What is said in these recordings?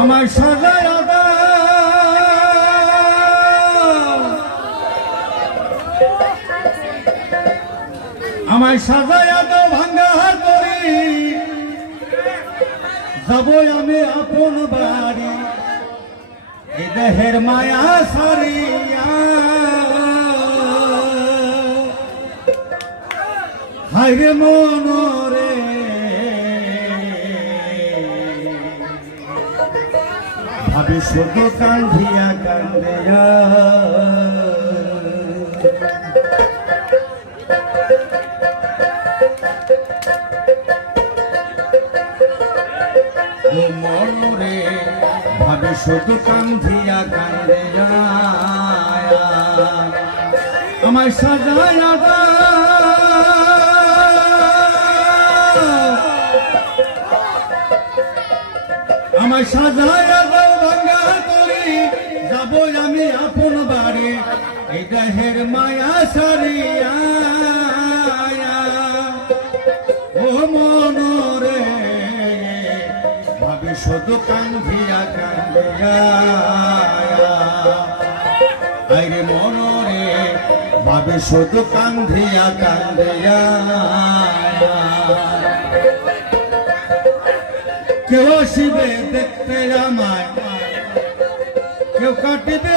আমার সাজায় আমার সাজায় ভাঙ্গা করি যাব আমি আপন বাড়ি। এই দেহের মায়া সারিয়া। হাইরে মনরে শুধু কান্ধিয়া কান্দিয়া মনরে ভাবি শুধু কান্ধিয়া কান্দিয়া আমায় সাজায়া আমার সাজায় যাব আমি আপন বাড়ি, এই দেহের মায়া সারিয়া ও মনরে, ভাবি শুধু কান্দিয়া কান্দিয়া আরে মনরে, ভাবি শুধু কান্দিয়া কান্দিয়া কেউ আসিবে দেখতে আমায় কাটিবে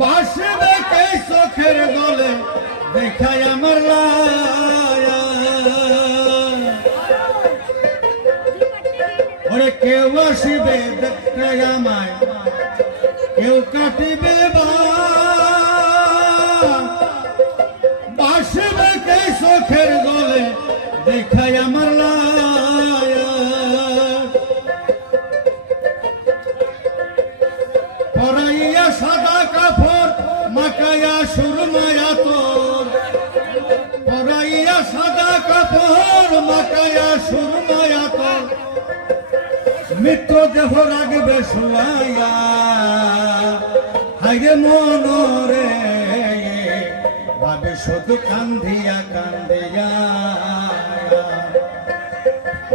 বাসবে কে চোখের গলে, দেখাই আমার ওরে কেউ আসিবে দেখতে আমায়, কেউ কাটিবে বাসবে কে চোখের গলে, দেখাই আমার কাপড় মাকাইয়া সুরমায়া তোর মিত্র দেহ রাখবে শোয়াইয়া হাইরে মনরে, ভাবে শুধু কান্দিয়া কান্দিয়া।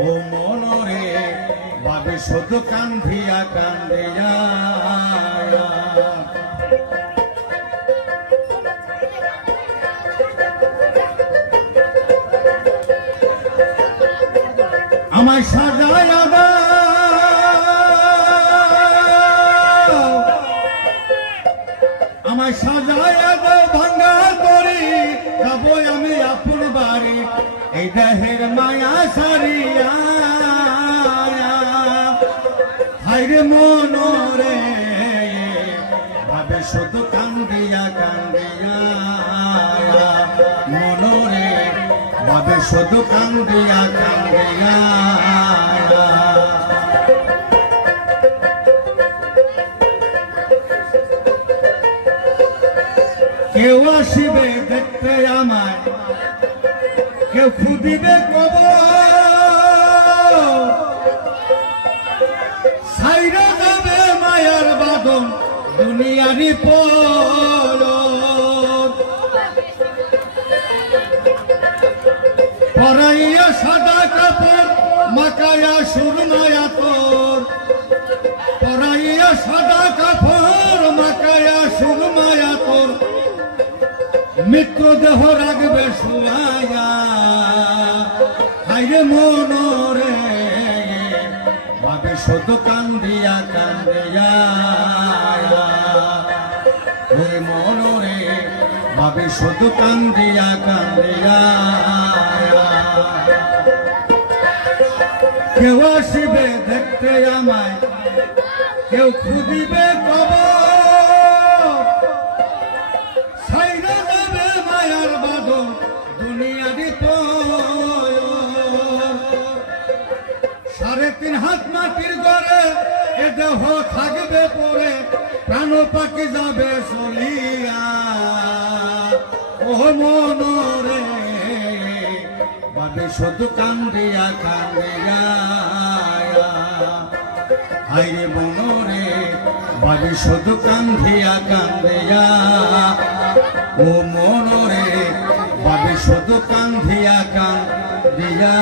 ও মনরে, ভাবে শুধু কান্দিয়া কান্দিয়া। আমায় সাজায় আমায় সাজায় ভাঙ্গা করি যাব আমি আপন বাড়ি। এই দেহের মায়া সারিয়া। হাইরে মনরে, ভাবে শুধু কান্দিয়া কান্দিয়া। শুধু কান্দিয়া কান্দিয়া কেউ আসিবে দেখতে আমায়, কেউ খুদিবে কব সাইরা যাবে মায়ার বাদন দুনিয়ারি পর পরাইয়া সাদা কাপড়, মাকায়া সুরমায়া তোর। পরাইয়া সাদা কাপড়, মাকায়া সুরমায়া তোর। মিত্র দেহ রাখবে শোয়ায়া হাইরে মনরে, ভাবে শুধু কান্দিয়া কান্দিয়া। মনরে, ভাবে শুধু কান্দিয়া কান্দিয়া। কেউ আসিবে দেখতে আমায়। কেউ খুদিবে কব তিন হাত এ দেহ থাকবে পরে প্রাণ পাখি যাবে চলিয়া। ও মনরে বাবে শুধু কান্দিয়া কান্দিয়া। হাইরে বনরে বাবে শুধু কান্দিয়া কান্দিয়া। ও মনরে বাবে শুধু কান্দিয়া কান্দিয়া।